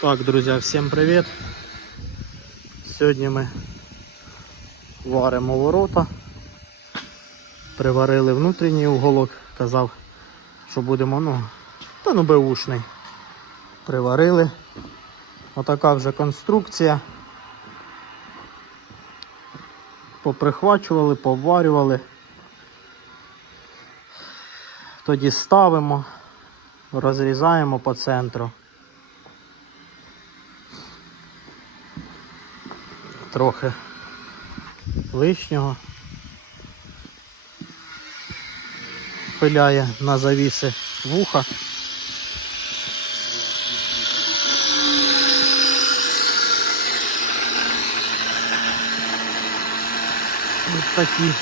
Так, друзі, всім привіт. Сьогодні ми варимо ворота. Приварили внутрішній уголок, казав, що будемо, ну, та ну беушний. Приварили. Отака вже конструкція. Поприхвачували, поварювали. Тоді ставимо, розрізаємо по центру. Трохи лишнього. Пиляє на завіси вуха. Ось такі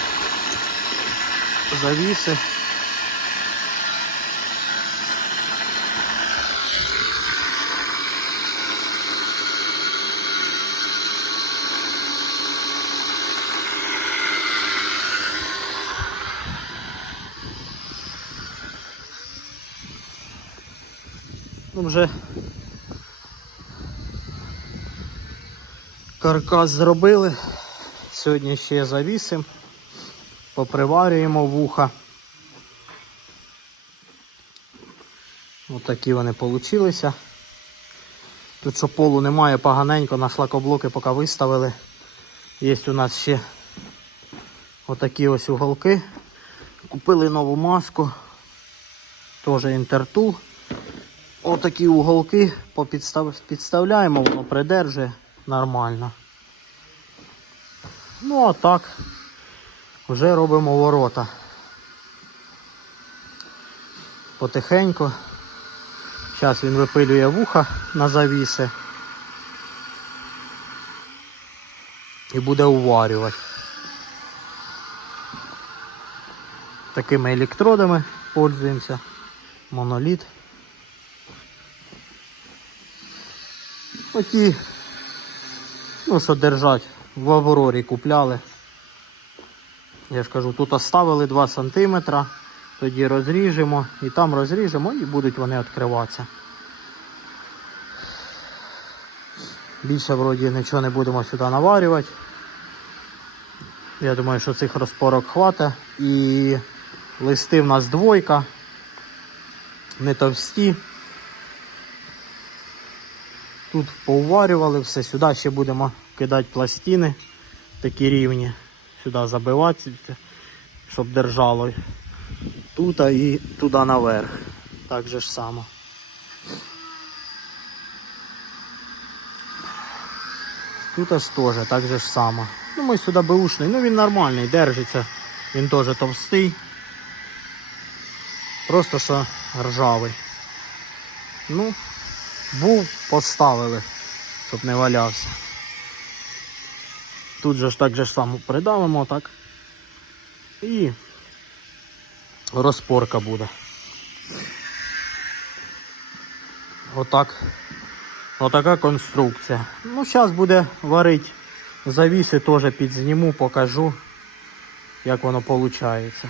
завіси. Ну, вже каркас зробили. Сьогодні ще завісимо, поприварюємо вуха. Ось такі вони получилися. Тут що полу немає, поганенько, на шлакоблоки поки виставили. Є у нас ще отакі ось уголки. Купили нову маску. Теж інтертул. Отакі уголки попідстав... підставляємо, воно придержує нормально. Ну а так вже робимо ворота. Потихеньку. Зараз він випилює вуха на завіси і буде уварювати. Такими електродами пользуємося. Моноліт. Оті, ну що держать, в Аврорі купляли. Я ж кажу, тут оставили 2 см, тоді розріжемо і там розріжемо і будуть вони відкриватися. Більше вроді нічого не будемо сюди наварювати. Я думаю, що цих розпорок хватить. І листи в нас двойка, не товсті. Тут поуварювали все, сюди ще будемо кидати пластини такі рівні. Сюди забивати, щоб держало тут і туди наверх. Так же ж само. Тут аж теж так же ж само. Ну ми сюди беушний, ну він нормальний, держиться, він теж товстий. Просто що ржавий. Ну, був, поставили, щоб не валявся. Тут же ж так же само придавимо, так. І розпорка буде. Отак. Отака конструкція. Ну, зараз буде варити завіси, теж підзніму, покажу, як воно виходить.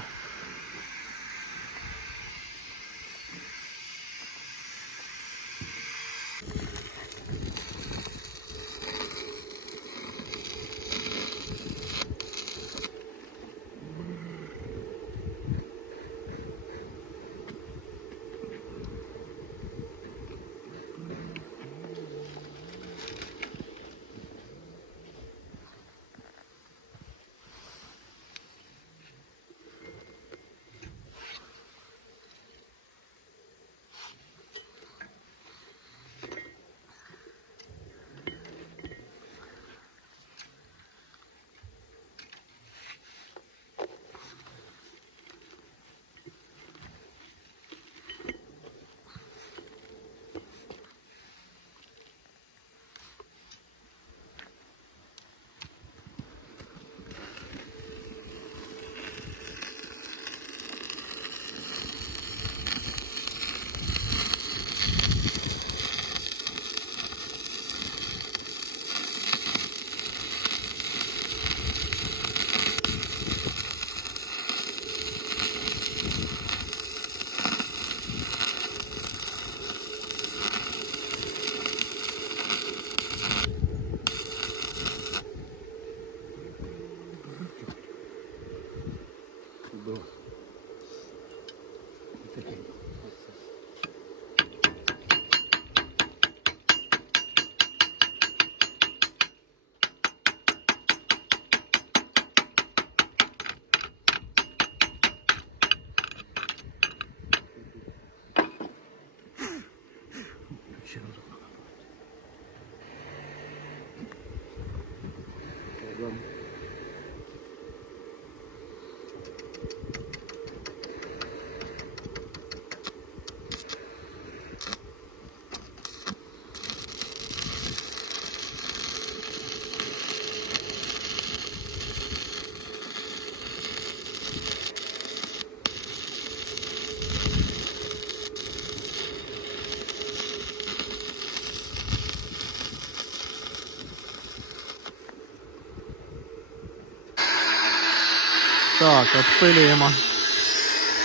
Так, отпилюємо.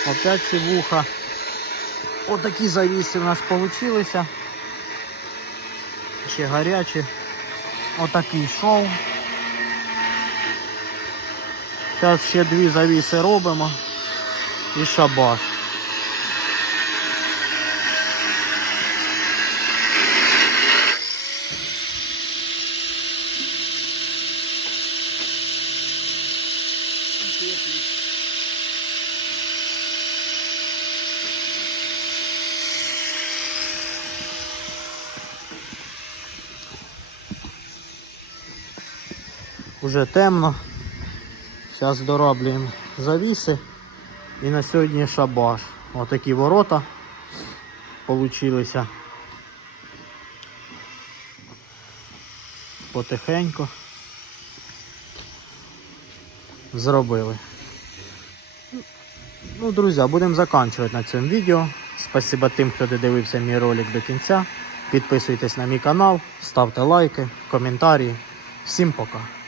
Опять ці вуха. Отакі завіси у нас получилися. Ще гарячі. Отакий шов. Зараз ще дві завіси робимо і шабаш. Уже темно. Зараз дороблюємо завіси. І на сьогодні шабаш. Отакі ворота получилися. Потихеньку зробили. Ну, друзі, будемо закінчувати на цьому відео. Спасибо тим, хто додивився мій ролик до кінця. Підписуйтесь на мій канал, ставте лайки, коментарі. Всім пока.